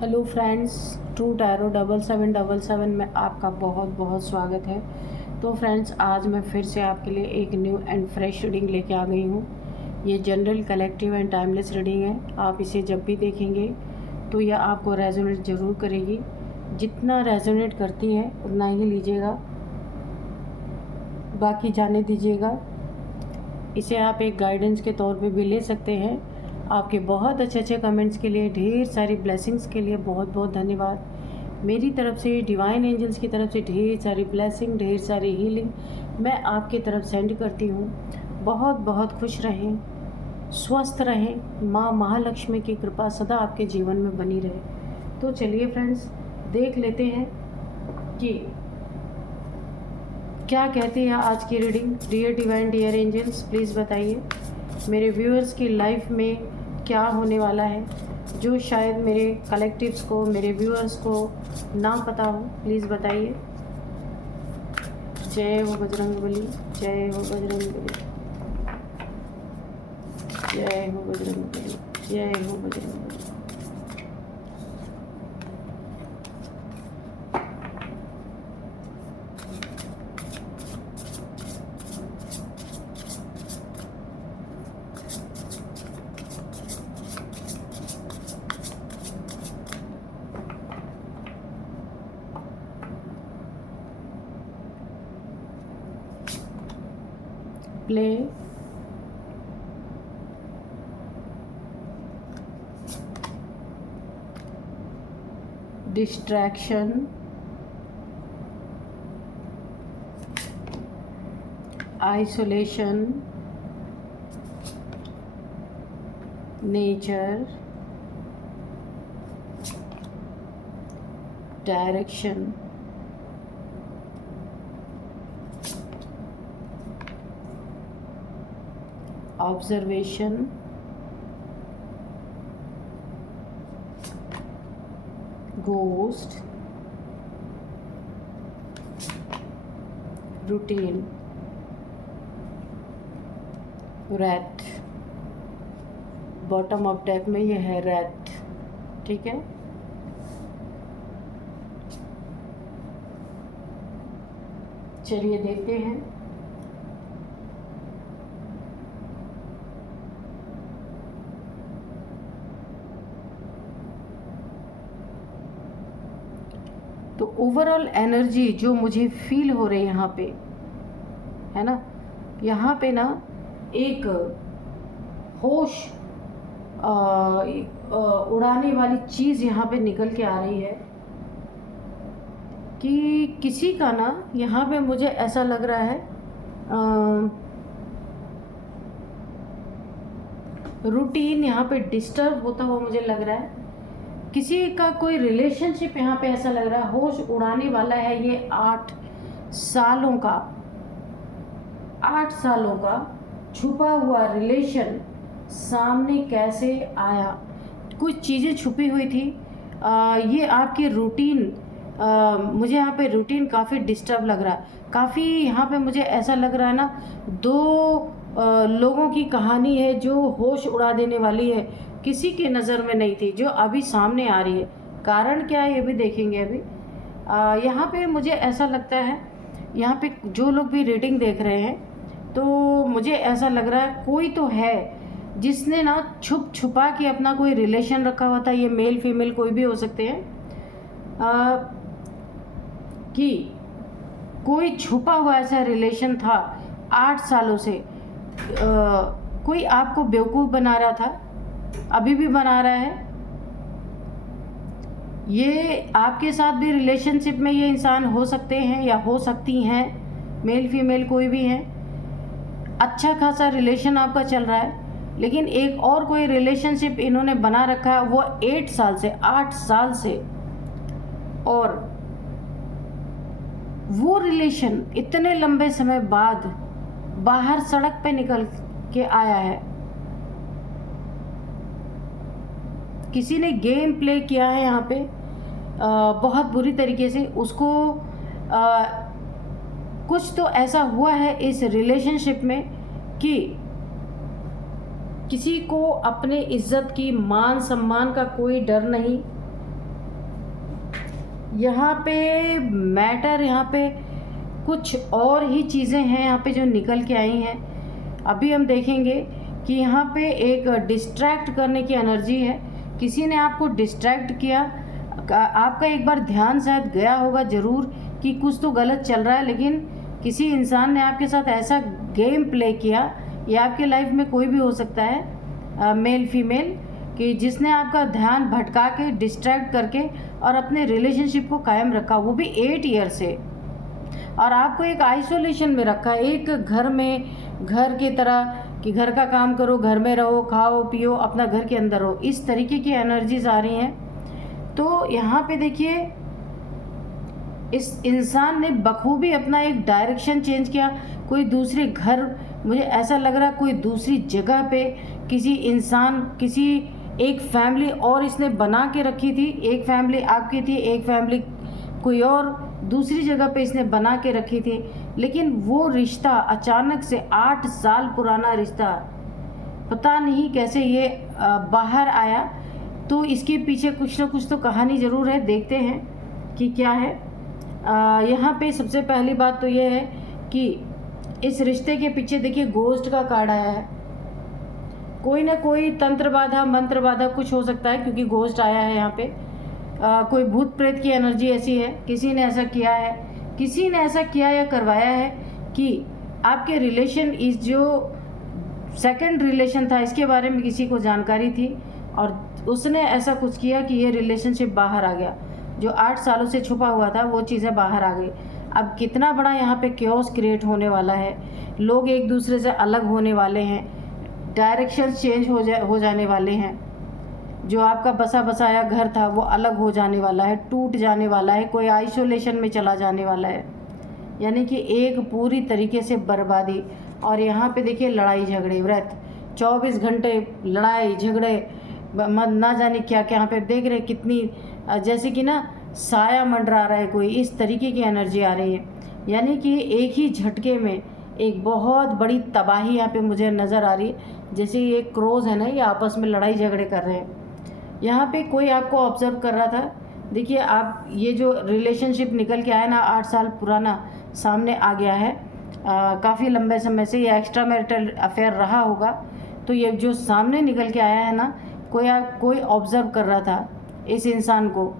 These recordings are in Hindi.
हेलो फ्रेंड्स, ट्रू टैरो 7777 में आपका बहुत बहुत स्वागत है। तो फ्रेंड्स, आज मैं फिर से आपके लिए एक न्यू एंड फ्रेश रीडिंग लेके आ गई हूँ। ये general, collective and timeless reading है। आप इसे जब भी देखेंगे तो यह आपको रेजोनेट ज़रूर करेगी। जितना रेजोनेट करती है उतना ही लीजिएगा, बाकी जाने दीजिएगा। इसे आप एक गाइडेंस के तौर पे भी ले सकते हैं। आपके बहुत अच्छे अच्छे कमेंट्स के लिए, ढेर सारी ब्लेसिंग्स के लिए बहुत बहुत धन्यवाद। मेरी तरफ से, डिवाइन एंजल्स की तरफ से ढेर सारी ब्लेसिंग, ढेर सारी हीलिंग मैं आपकी तरफ सेंड करती हूँ। बहुत बहुत खुश रहें, स्वस्थ रहें। माँ महालक्ष्मी की कृपा सदा आपके जीवन में बनी रहे। तो चलिए फ्रेंड्स, देख लेते हैं कि क्या कहती है आज की reading. Dear divine, dear angels, please बताइए मेरे व्यूअर्स की लाइफ में क्या होने वाला है, जो शायद मेरे कलेक्टिव्स को, मेरे व्यूअर्स को ना पता हो। प्लीज़ बताइए। जय हो बजरंगबली, जय हो बजरंगबली, जय हो बजरंगबली, जय हो Bajrangbali. Play, distraction, isolation, nature, direction, observation, ghost, routine, rat. Bottom of deck में ये है रैट, ठीक है। चलिए देखते हैं। तो ओवरऑल एनर्जी जो मुझे फील हो रही है यहाँ पे, है ना, यहाँ पे ना एक होश उड़ाने वाली चीज़ यहाँ पे निकल के आ रही है कि किसी का ना, यहाँ पे मुझे ऐसा लग रहा है रूटीन यहाँ पे डिस्टर्ब होता हुआ मुझे लग रहा है। किसी का कोई रिलेशनशिप यहाँ पे ऐसा लग रहा है होश उड़ाने वाला है। ये 8 सालों का, 8 सालों का छुपा हुआ रिलेशन सामने कैसे आया। कुछ चीज़ें छुपी हुई थी। ये आपकी रूटीन, मुझे यहाँ पे रूटीन काफ़ी डिस्टर्ब लग रहा है। काफ़ी यहाँ पे मुझे ऐसा लग रहा है ना, 2 लोगों की कहानी है जो होश उड़ा देने वाली है। किसी के नज़र में नहीं थी, जो अभी सामने आ रही है। कारण क्या है ये भी देखेंगे अभी। यहाँ पे मुझे ऐसा लगता है, यहाँ पे जो लोग भी रीडिंग देख रहे हैं, तो मुझे ऐसा लग रहा है कोई तो है जिसने ना छुप छुपा के अपना कोई रिलेशन रखा हुआ था। ये मेल फीमेल कोई भी हो सकते हैं। कि कोई छुपा हुआ ऐसा रिलेशन था 8 सालों से। कोई आपको बेवकूफ़ बना रहा था, अभी भी बना रहा है। ये आपके साथ भी रिलेशनशिप में ये इंसान हो सकते हैं या हो सकती हैं, मेल फीमेल कोई भी हैं। अच्छा खासा रिलेशन आपका चल रहा है, लेकिन एक और कोई रिलेशनशिप इन्होंने बना रखा है, वो 8 साल से, 8 साल से। और वो रिलेशन इतने लंबे समय बाद बाहर सड़क पे निकल के आया है। किसी ने गेम प्ले किया है यहाँ पे बहुत बुरी तरीके से। उसको कुछ तो ऐसा हुआ है इस रिलेशनशिप में कि किसी को अपने इज्जत की, मान सम्मान का कोई डर नहीं। यहाँ पे मैटर, यहाँ पे कुछ और ही चीज़ें हैं यहाँ पे जो निकल के आई हैं। अभी हम देखेंगे कि यहाँ पे एक डिस्ट्रैक्ट करने की एनर्जी है। किसी ने आपको डिस्ट्रैक्ट किया, आपका एक बार ध्यान शायद गया होगा ज़रूर कि कुछ तो गलत चल रहा है, लेकिन किसी इंसान ने आपके साथ ऐसा गेम प्ले किया, या आपके लाइफ में कोई भी हो सकता है, मेल फीमेल, कि जिसने आपका ध्यान भटका के, डिस्ट्रैक्ट करके और अपने रिलेशनशिप को कायम रखा, वो भी 8 ईयर से, और आपको एक आइसोलेशन में रखा, एक घर में, घर की तरह कि घर का काम करो, घर में रहो, खाओ पियो, अपना घर के अंदर रहो। इस तरीके की एनर्जीज आ रही हैं। तो यहाँ पे देखिए, इस इंसान ने बखूबी अपना एक डायरेक्शन चेंज किया, कोई दूसरे घर, मुझे ऐसा लग रहा कोई दूसरी जगह पे किसी इंसान, किसी एक फैमिली और इसने बना के रखी थी। एक फैमिली आपकी थी, एक फैमिली कोई और दूसरी जगह पे इसने बना के रखी थी, लेकिन वो रिश्ता अचानक से 8 साल पुराना रिश्ता पता नहीं कैसे ये बाहर आया। तो इसके पीछे कुछ ना कुछ तो कहानी ज़रूर है, देखते हैं कि क्या है। यहाँ पे सबसे पहली बात तो ये है कि इस रिश्ते के पीछे देखिए गोस्ट का कार्ड आया है। कोई ना कोई तंत्र बाधा, मंत्र बाधा कुछ हो सकता है, क्योंकि गोस्ट आया है यहाँ पे। कोई भूत प्रेत की एनर्जी ऐसी है, किसी ने ऐसा किया है, किसी ने ऐसा किया या करवाया है कि आपके रिलेशन, इस जो सेकंड रिलेशन था, इसके बारे में किसी को जानकारी थी और उसने ऐसा कुछ किया कि ये रिलेशनशिप बाहर आ गया। जो 8 सालों से छुपा हुआ था वो चीज़ें बाहर आ गई। अब कितना बड़ा यहाँ पे क्योस क्रिएट होने वाला है, लोग एक दूसरे से अलग होने वाले हैं, डायरेक्शन चेंज हो जाने वाले हैं। जो आपका बसा बसाया घर था वो अलग हो जाने वाला है, टूट जाने वाला है, कोई आइसोलेशन में चला जाने वाला है, यानी कि एक पूरी तरीके से बर्बादी। और यहाँ पे देखिए लड़ाई झगड़े, व्रत 24 घंटे लड़ाई झगड़े, ना जाने क्या क्या। यहाँ पे देख रहे कितनी जैसे कि ना साया मंडरा रहा है कोई, इस तरीके की एनर्जी आ रही है। यानी कि एक ही झटके में एक बहुत बड़ी तबाही यहाँ पे मुझे नज़र आ रही है। जैसे ये क्रोज है ना, ये आपस में लड़ाई झगड़े कर रहे हैं। यहाँ पे कोई आपको ऑब्जर्व कर रहा था। देखिए आप, ये जो रिलेशनशिप निकल के आया ना 8 साल पुराना, सामने आ गया है। काफ़ी लंबे समय से ये एक्स्ट्रा मैरिटल अफेयर रहा होगा। तो ये जो सामने निकल के आया है ना, कोई ऑब्जर्व कर रहा था इस इंसान को,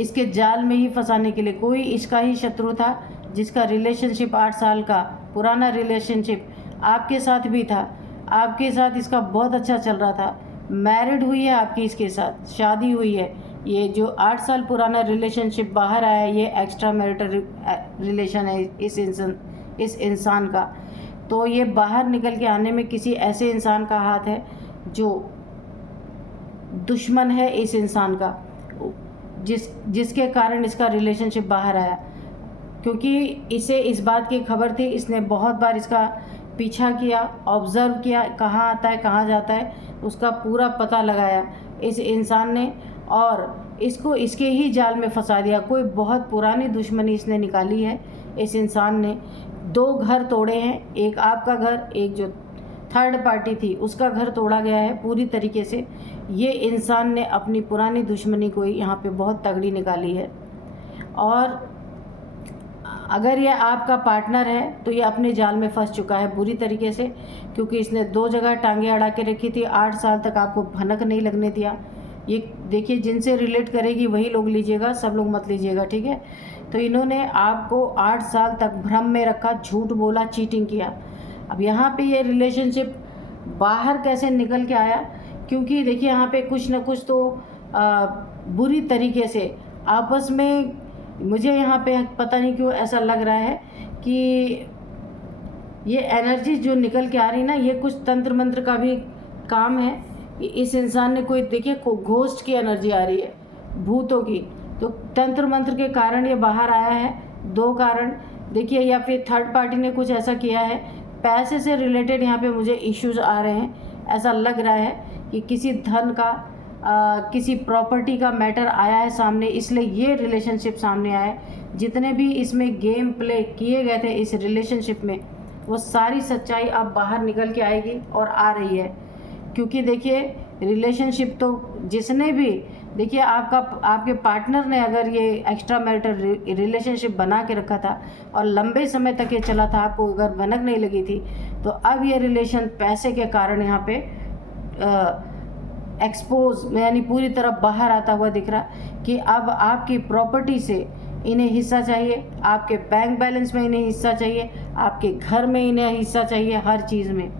इसके जाल में ही फंसाने के लिए। कोई इसका ही शत्रु था जिसका रिलेशनशिप 8 साल का पुराना रिलेशनशिप आपके साथ भी था, आपके साथ इसका बहुत अच्छा चल रहा था, मैरिड हुई है आपकी इसके साथ, शादी हुई है। ये जो 8 साल पुराना रिलेशनशिप बाहर आया है, ये एक्स्ट्रा मैरिटल रिलेशन है इस इंसान का। तो ये बाहर निकल के आने में किसी ऐसे इंसान का हाथ है जो दुश्मन है इस इंसान का, जिसके कारण इसका रिलेशनशिप बाहर आया। क्योंकि इसे इस बात की खबर थी, इसने बहुत बार इसका पीछा किया, ऑब्ज़र्व किया, कहाँ आता है कहाँ जाता है, उसका पूरा पता लगाया इस इंसान ने और इसको इसके ही जाल में फंसा दिया। कोई बहुत पुरानी दुश्मनी इसने निकाली है इस इंसान ने। 2 घर तोड़े हैं, एक आपका घर, एक जो थर्ड पार्टी थी उसका घर तोड़ा गया है पूरी तरीके से। ये इंसान ने अपनी पुरानी दुश्मनी को यहाँ पे बहुत तगड़ी निकाली है। और अगर ये आपका पार्टनर है तो ये अपने जाल में फंस चुका है बुरी तरीके से, क्योंकि इसने 2 जगह टांगे अड़ा के रखी थी। 8 साल तक आपको भनक नहीं लगने दिया। ये देखिए, जिनसे रिलेट करेगी वही लोग लीजिएगा, सब लोग मत लीजिएगा, ठीक है। तो इन्होंने आपको 8 साल तक भ्रम में रखा, झूठ बोला, चीटिंग किया। अब यहाँ पे ये रिलेशनशिप बाहर कैसे निकल के आया, क्योंकि देखिए यहाँ पे कुछ ना कुछ तो बुरी तरीके से आपस में, मुझे यहाँ पे पता नहीं क्यों ऐसा लग रहा है कि ये एनर्जी जो निकल के आ रही ना, ये कुछ तंत्र मंत्र का भी काम है। इस इंसान ने कोई, देखिए घोस्ट की एनर्जी आ रही है, भूतों की, तो तंत्र मंत्र के कारण ये बाहर आया है। 2 कारण देखिए, या फिर थर्ड पार्टी ने कुछ ऐसा किया है। पैसे से रिलेटेड यहाँ पे मुझे इश्यूज आ रहे हैं। ऐसा लग रहा है कि किसी धन का, किसी प्रॉपर्टी का मैटर आया है सामने, इसलिए ये रिलेशनशिप सामने आया है। जितने भी इसमें गेम प्ले किए गए थे इस रिलेशनशिप में, वो सारी सच्चाई अब बाहर निकल के आएगी और आ रही है। क्योंकि देखिए रिलेशनशिप तो जिसने भी देखिए आपके पार्टनर ने अगर ये एक्स्ट्रा मैरिटल रिलेशनशिप बना के रखा था और लंबे समय तक ये चला था, आपको अगर भनक नहीं लगी थी, तो अब ये रिलेशन पैसे के कारण यहाँ पे एक्सपोज यानी पूरी तरह बाहर आता हुआ दिख रहा कि अब आपकी प्रॉपर्टी से इन्हें हिस्सा चाहिए, आपके बैंक बैलेंस में इन्हें हिस्सा चाहिए, आपके घर में इन्हें हिस्सा चाहिए, हर चीज़ में,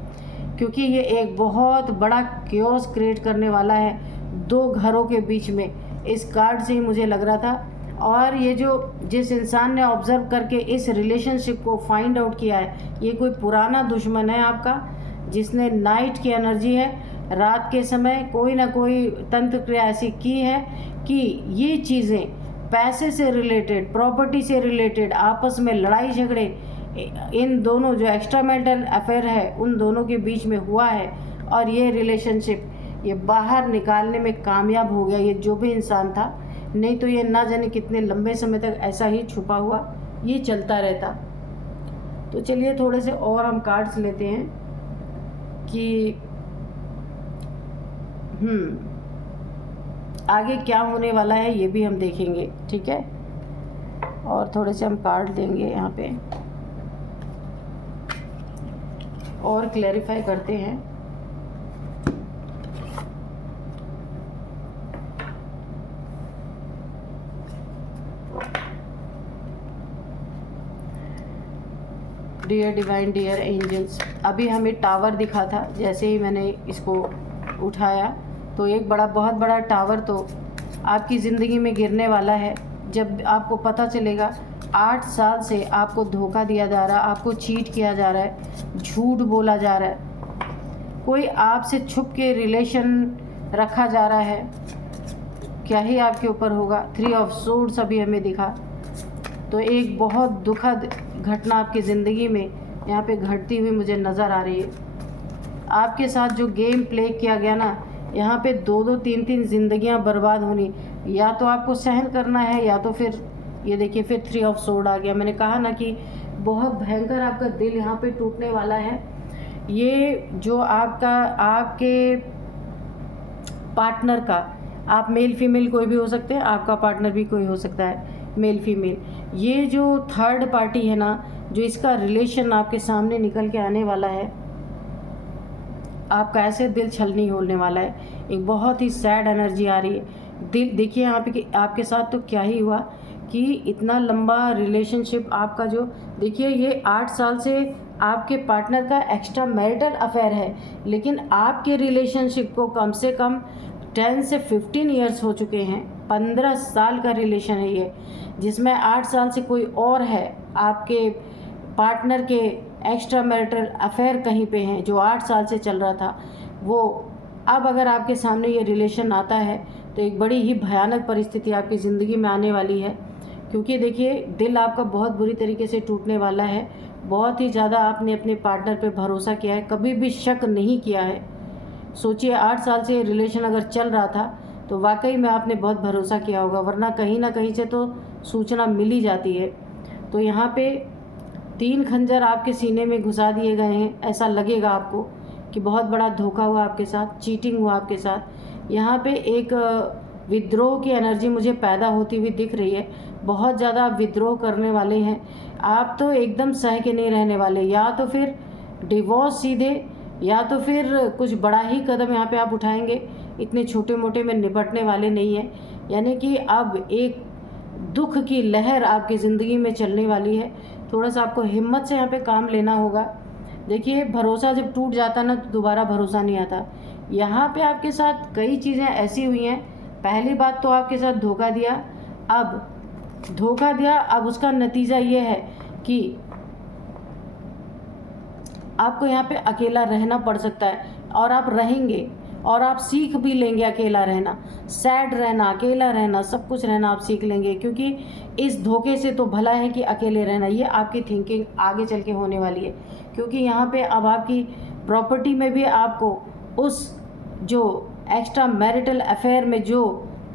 क्योंकि ये एक बहुत बड़ा क्योस क्रिएट करने वाला है दो घरों के बीच में। इस कार्ड से ही मुझे लग रहा था। और ये जो जिस इंसान ने ऑब्जर्व करके इस रिलेशनशिप को फाइंड आउट किया है, ये कोई पुराना दुश्मन है आपका, जिसने नाइट की एनर्जी है, रात के समय कोई ना कोई तंत्र क्रिया ऐसी की है कि ये चीज़ें पैसे से रिलेटेड, प्रॉपर्टी से रिलेटेड, आपस में लड़ाई झगड़े इन दोनों जो एक्स्ट्रा मैरिटल अफेयर है उन दोनों के बीच में हुआ है, और ये रिलेशनशिप ये बाहर निकालने में कामयाब हो गया ये जो भी इंसान था। नहीं तो ये ना जाने कितने लंबे समय तक ऐसा ही छुपा हुआ ये चलता रहता। तो चलिए थोड़े से और हम कार्ड्स लेते हैं कि आगे क्या होने वाला है ये भी हम देखेंगे, ठीक है। और थोड़े से हम कार्ड देंगे यहाँ पे और क्लैरिफाई करते हैं। डियर डिवाइन, डियर एंजल्स, अभी हमें टावर दिखा था, जैसे ही मैंने इसको उठाया तो एक बहुत बड़ा टावर तो आपकी ज़िंदगी में गिरने वाला है। जब आपको पता चलेगा 8 साल से आपको धोखा दिया जा रहा है, आपको चीट किया जा रहा है, झूठ बोला जा रहा है, कोई आपसे छुप के रिलेशन रखा जा रहा है, क्या ही आपके ऊपर होगा। 3 ऑफ सोर्ड्स अभी हमें दिखा, तो एक बहुत दुखद घटना आपकी ज़िंदगी में यहाँ पे घटती हुई मुझे नज़र आ रही है। आपके साथ जो गेम प्ले किया गया ना, यहाँ पे 2-2, 3-3 ज़िंदगियाँ बर्बाद होनी, या तो आपको सहन करना है या तो फिर ये देखिए फिर 3 ऑफ सोर्ड आ गया। मैंने कहा ना कि बहुत भयंकर आपका दिल यहाँ पे टूटने वाला है। ये जो आपके पार्टनर का, आप मेल फीमेल कोई भी हो सकते हैं, आपका पार्टनर भी कोई हो सकता है, मेल फीमेल, ये जो थर्ड पार्टी है ना, जो इसका रिलेशन आपके सामने निकल के आने वाला है, आपका ऐसे दिल छलनी होने वाला है। एक बहुत ही सैड एनर्जी आ रही है। दिल देखिए यहाँ पे कि आपके साथ तो क्या ही हुआ कि इतना लंबा रिलेशनशिप आपका जो, देखिए ये 8 साल से आपके पार्टनर का एक्स्ट्रा मैरिटल अफेयर है, लेकिन आपके रिलेशनशिप को कम से कम 10 से 15 ईयर्स हो चुके हैं। 15 साल का रिलेशन है ये, जिसमें 8 साल से कोई और है, आपके पार्टनर के एक्स्ट्रा मैरिटल अफेयर कहीं पे हैं जो 8 साल से चल रहा था। वो अब अगर आपके सामने ये रिलेशन आता है तो एक बड़ी ही भयानक परिस्थिति आपकी ज़िंदगी में आने वाली है, क्योंकि देखिए दिल आपका बहुत बुरी तरीके से टूटने वाला है। बहुत ही ज़्यादा आपने अपने पार्टनर पे भरोसा किया है, कभी भी शक नहीं किया है। सोचिए 8 साल से ये रिलेशन अगर चल रहा था तो वाकई में आपने बहुत भरोसा किया होगा, वरना कहीं ना कहीं से तो सूचना मिल ही जाती है। तो यहाँ पे 3 खंजर आपके सीने में घुसा दिए गए हैं। ऐसा लगेगा आपको कि बहुत बड़ा धोखा हुआ आपके साथ, चीटिंग हुआ आपके साथ। यहाँ पे एक विद्रोह की एनर्जी मुझे पैदा होती हुई दिख रही है। बहुत ज़्यादा आप विद्रोह करने वाले हैं, आप तो एकदम सह के नहीं रहने वाले, या तो फिर डिवोर्स सीधे, या तो फिर कुछ बड़ा ही कदम यहाँ पे आप उठाएंगे। इतने छोटे मोटे में निपटने वाले नहीं हैं। यानी कि अब एक दुख की लहर आपकी ज़िंदगी में चलने वाली है। थोड़ा सा आपको हिम्मत से यहाँ पे काम लेना होगा। देखिए भरोसा जब टूट जाता ना तो दोबारा भरोसा नहीं आता। यहाँ पे आपके साथ कई चीज़ें ऐसी हुई हैं। पहली बात तो आपके साथ धोखा दिया, अब उसका नतीजा ये है कि आपको यहाँ पे अकेला रहना पड़ सकता है, और आप रहेंगे और आप सीख भी लेंगे अकेला रहना, सैड रहना, अकेला रहना, सब कुछ रहना आप सीख लेंगे। क्योंकि इस धोखे से तो भला है कि अकेले रहना, ये आपकी थिंकिंग आगे चल के होने वाली है। क्योंकि यहाँ पे अब आपकी प्रॉपर्टी में भी आपको उस जो एक्स्ट्रा मैरिटल अफेयर में जो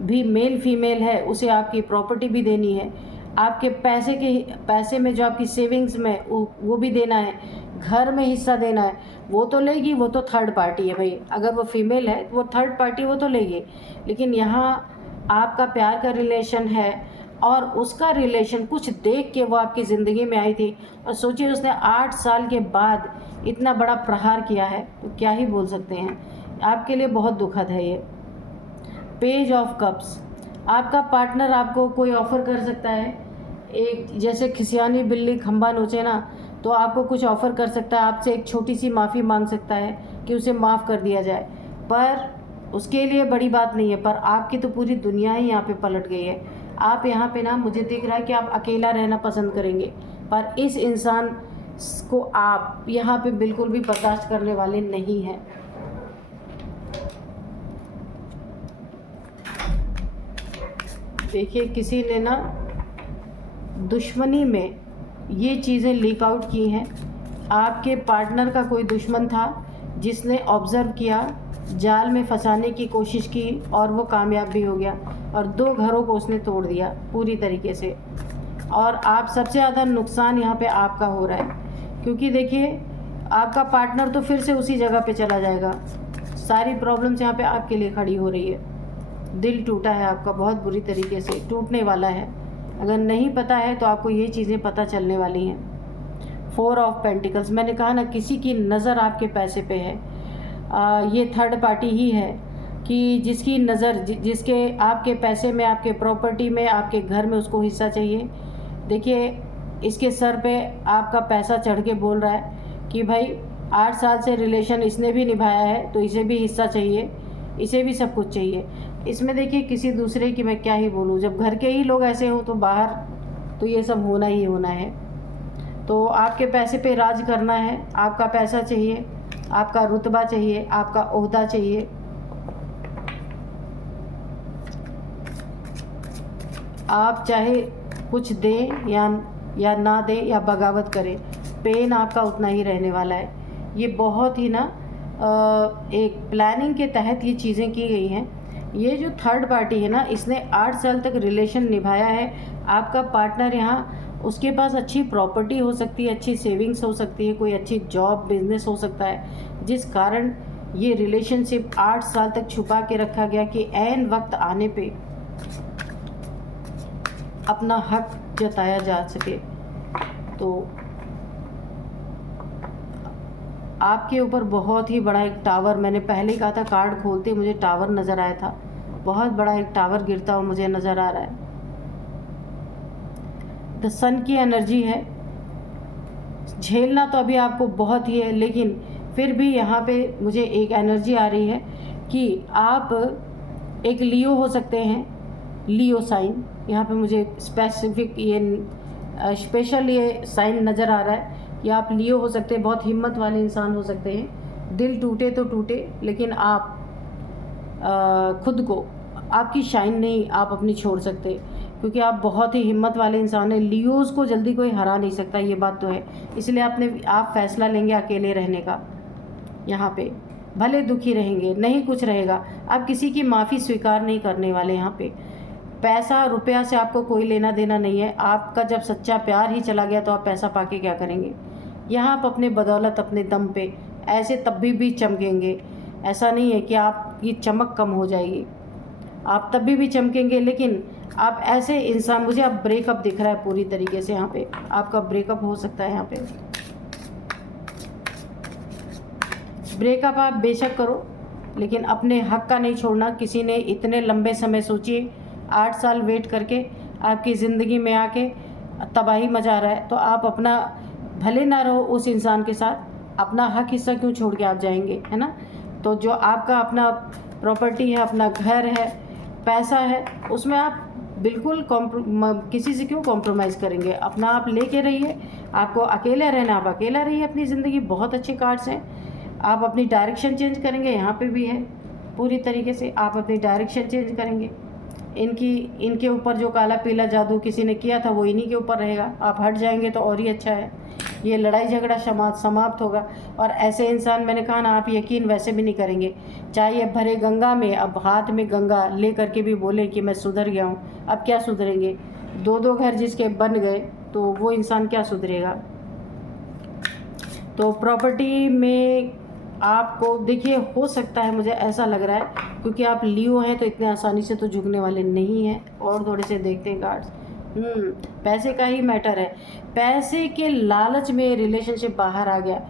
भी मेल फीमेल है उसे आपकी प्रॉपर्टी भी देनी है। आपके पैसे में जो आपकी सेविंग्स में वो भी देना है, घर में हिस्सा देना है। वो तो लेगी, वो तो थर्ड पार्टी है भाई, अगर वो फीमेल है वो थर्ड पार्टी वो तो लेगी। लेकिन यहाँ आपका प्यार का रिलेशन है और उसका रिलेशन कुछ देख के वो आपकी ज़िंदगी में आई थी, और सोचिए उसने 8 साल के बाद इतना बड़ा प्रहार किया है, तो क्या ही बोल सकते हैं। आपके लिए बहुत दुखद है ये। पेज ऑफ कप्स, आपका पार्टनर आपको कोई ऑफ़र कर सकता है, एक जैसे खिसियानी बिल्ली खंबा नोचे ना, तो आपको कुछ ऑफ़र कर सकता है, आपसे एक छोटी सी माफ़ी मांग सकता है कि उसे माफ़ कर दिया जाए, पर उसके लिए बड़ी बात नहीं है। पर आपकी तो पूरी दुनिया ही यहाँ पे पलट गई है। आप यहाँ पे ना, मुझे दिख रहा है कि आप अकेला रहना पसंद करेंगे, पर इस इंसान को आप यहाँ पे बिल्कुल भी बर्दाश्त करने वाले नहीं हैं। देखिए, किसी ने ना दुश्मनी में ये चीज़ें लीक आउट की हैं। आपके पार्टनर का कोई दुश्मन था जिसने ऑब्ज़र्व किया, जाल में फंसाने की कोशिश की, और वो कामयाब भी हो गया, और 2 घरों को उसने तोड़ दिया पूरी तरीके से। और आप सबसे ज़्यादा नुकसान यहाँ पे आपका हो रहा है, क्योंकि देखिए आपका पार्टनर तो फिर से उसी जगह पे चला जाएगा। सारी प्रॉब्लम्स यहाँ पे आपके लिए खड़ी हो रही है। दिल टूटा है आपका, बहुत बुरी तरीके से टूटने वाला है। अगर नहीं पता है तो आपको ये चीज़ें पता चलने वाली हैं। 4 ऑफ पेंटिकल्स, मैंने कहा ना, किसी की नज़र आपके पैसे पे है। ये थर्ड पार्टी ही है कि जिसकी नज़र जिसके आपके पैसे में, आपके प्रॉपर्टी में, आपके घर में उसको हिस्सा चाहिए। देखिए, इसके सर पे आपका पैसा चढ़ के बोल रहा है कि भाई 8 साल से रिलेशन इसने भी निभाया है, तो इसे भी हिस्सा चाहिए, इसे भी सब कुछ चाहिए। इसमें देखिए किसी दूसरे की मैं क्या ही बोलूँ, जब घर के ही लोग ऐसे हो तो बाहर तो ये सब होना ही होना है। तो आपके पैसे पे राज करना है, आपका पैसा चाहिए, आपका रुतबा चाहिए, आपका ओहदा चाहिए। आप चाहे कुछ दें या ना दें या बगावत करें, पेन आपका उतना ही रहने वाला है। ये बहुत ही ना एक प्लानिंग के तहत ये चीज़ें की गई हैं। ये जो थर्ड पार्टी है ना, इसने 8 साल तक रिलेशन निभाया है। आपका पार्टनर यहाँ, उसके पास अच्छी प्रॉपर्टी हो सकती है, अच्छी सेविंग्स हो सकती है, कोई अच्छी जॉब बिजनेस हो सकता है, जिस कारण ये रिलेशनशिप 8 साल तक छुपा के रखा गया कि ऐन वक्त आने पे अपना हक जताया जा सके। तो आपके ऊपर बहुत ही बड़ा एक टावर, मैंने पहले ही कहा था, कार्ड खोलते मुझे टावर नज़र आया था, बहुत बड़ा एक टावर गिरता हुआ मुझे नज़र आ रहा है। द सन की एनर्जी है। झेलना तो अभी आपको बहुत ही है, लेकिन फिर भी यहाँ पे मुझे एक एनर्जी आ रही है कि आप एक लियो हो सकते हैं, लियो साइन। यहाँ पे मुझे स्पेसिफिक ये स्पेशल ये साइन नज़र आ रहा है, या आप लियो हो सकते हैं, बहुत हिम्मत वाले इंसान हो सकते हैं। दिल टूटे तो टूटे, लेकिन आप खुद को, आपकी शाइन नहीं आप अपनी छोड़ सकते, क्योंकि आप बहुत ही हिम्मत वाले इंसान हैं। लियोज़ को जल्दी कोई हरा नहीं सकता, ये बात तो है। इसलिए आप फैसला लेंगे अकेले रहने का। यहाँ पे भले दुखी रहेंगे, नहीं कुछ रहेगा, आप किसी की माफ़ी स्वीकार नहीं करने वाले। यहाँ पे पैसा रुपया से आपको कोई लेना देना नहीं है। आपका जब सच्चा प्यार ही चला गया तो आप पैसा पाके क्या करेंगे। यहाँ आप अपने बदौलत, अपने दम पे ऐसे तब भी चमकेंगे। ऐसा नहीं है कि आपकी चमक कम हो जाएगी, आप तब भी चमकेंगे। लेकिन आप ऐसे इंसान, मुझे अब ब्रेकअप दिख रहा है पूरी तरीके से। यहाँ पे आपका ब्रेकअप हो सकता है। यहाँ पे ब्रेकअप आप बेशक करो, लेकिन अपने हक का नहीं छोड़ना। किसी ने इतने लंबे समय, सोचिए 8 साल वेट करके आपकी ज़िंदगी में आके तबाही मचा रहा है, तो आप अपना भले ना रहो उस इंसान के साथ, अपना हक हिस्सा क्यों छोड़ के आप जाएंगे, है ना। तो जो आपका अपना प्रॉपर्टी है, अपना घर है, पैसा है, उसमें आप बिल्कुल किसी से क्यों कॉम्प्रोमाइज़ करेंगे। अपना आप लेके रहिए। आपको अकेला रहना, आप अकेला रहिए अपनी ज़िंदगी। बहुत अच्छे कार्ड्स हैं। आप अपनी डायरेक्शन चेंज करेंगे, यहाँ पे भी है पूरी तरीके से। आप अपनी डायरेक्शन चेंज करेंगे। इनके ऊपर जो काला पीला जादू किसी ने किया था वो इन्हीं के ऊपर रहेगा। आप हट जाएंगे तो और ही अच्छा है। ये लड़ाई झगड़ा समाप्त होगा। और ऐसे इंसान, मैंने कहा ना, आप यकीन वैसे भी नहीं करेंगे, चाहे ये भरे गंगा में अब हाथ में गंगा ले करके भी बोले कि मैं सुधर गया हूँ। अब क्या सुधरेंगे। 2-2 घर जिसके बन गए तो वो इंसान क्या सुधरेगा। तो प्रॉपर्टी में आपको देखिए, हो सकता है, मुझे ऐसा लग रहा है क्योंकि आप लियो हैं तो इतने आसानी से तो झुकने वाले नहीं हैं। और थोड़े से देखते हैं कार्ड्स। पैसे का ही मैटर है। पैसे के लालच में रिलेशनशिप बाहर आ गया।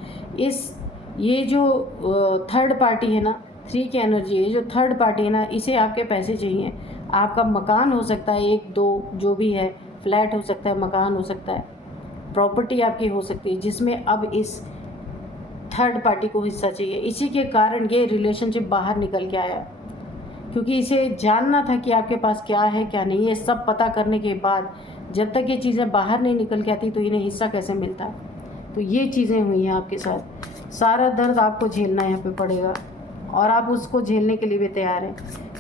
ये जो थर्ड पार्टी है ना, 3 की एनर्जी है, जो थर्ड पार्टी है ना, इसे आपके पैसे चाहिए। आपका मकान हो सकता है, 1 2 जो भी है, फ्लैट हो सकता है, मकान हो सकता है, प्रॉपर्टी आपकी हो सकती है, जिसमें अब इस थर्ड पार्टी को हिस्सा चाहिए। इसी के कारण ये रिलेशनशिप बाहर निकल के आया, क्योंकि इसे जानना था कि आपके पास क्या है क्या नहीं। ये सब पता करने के बाद जब तक ये चीज़ें बाहर नहीं निकल के आती तो इन्हें हिस्सा कैसे मिलता है। तो ये चीज़ें हुई हैं आपके साथ। सारा दर्द आपको झेलना यहाँ पे पड़ेगा और आप उसको झेलने के लिए भी तैयार हैं।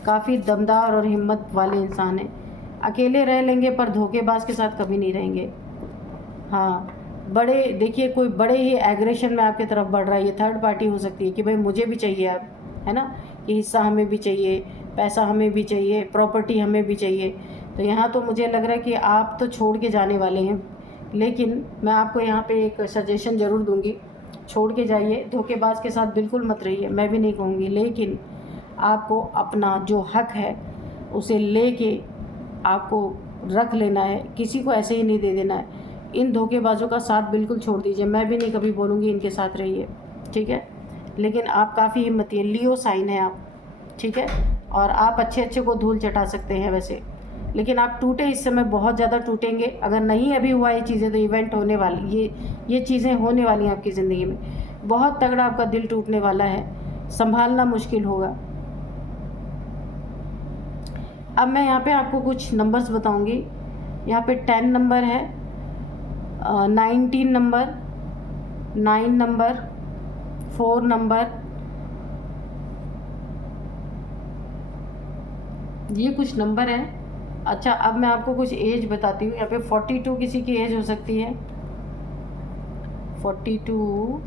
काफ़ी दमदार और हिम्मत वाले इंसान हैं। अकेले रह लेंगे पर धोखेबाज के साथ कभी नहीं रहेंगे। हाँ, बड़े देखिए, कोई बड़े ही एग्रेशन में आपकी तरफ बढ़ रहा है। ये थर्ड पार्टी हो सकती है कि भाई मुझे भी चाहिए अब, है ना, कि हिस्सा हमें भी चाहिए, पैसा हमें भी चाहिए, प्रॉपर्टी हमें भी चाहिए। तो यहाँ तो मुझे लग रहा है कि आप तो छोड़ के जाने वाले हैं, लेकिन मैं आपको यहाँ पे एक सजेशन ज़रूर दूँगी, छोड़ के जाइए। धोखेबाज के साथ बिल्कुल मत रहिए, मैं भी नहीं कहूँगी, लेकिन आपको अपना जो हक है उसे लेके आपको रख लेना है। किसी को ऐसे ही नहीं दे देना है। इन धोखेबाजों का साथ बिल्कुल छोड़ दीजिए। मैं भी नहीं कभी बोलूँगी इनके साथ रहिए, ठीक है। लेकिन आप काफ़ी हिम्मती हैं, लियो साइन है आप, ठीक है। और आप अच्छे अच्छे को धूल चटा सकते हैं वैसे, लेकिन आप टूटे इस समय, बहुत ज़्यादा टूटेंगे। अगर नहीं अभी हुआ ये चीज़ें तो इवेंट होने वाली, ये चीज़ें होने वाली हैं आपकी ज़िंदगी में। बहुत तगड़ा आपका दिल टूटने वाला है, संभालना मुश्किल होगा। अब मैं यहाँ पे आपको कुछ नंबर्स बताऊँगी। यहाँ पे 10 नंबर है, 19 नंबर, 9 नंबर, 4 नंबर, ये कुछ नंबर हैं। अच्छा, अब मैं आपको कुछ एज बताती हूँ। यहाँ पे 42 किसी की एज हो सकती है, 42,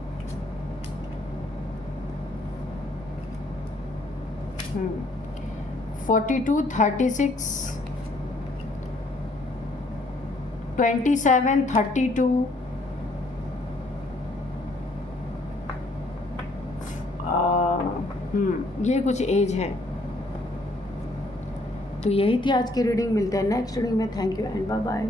42, 36, 27, 32, ये कुछ एज है। तो यही थी आज की रीडिंग। मिलते हैं नेक्स्ट रीडिंग में। Thank you and bye bye.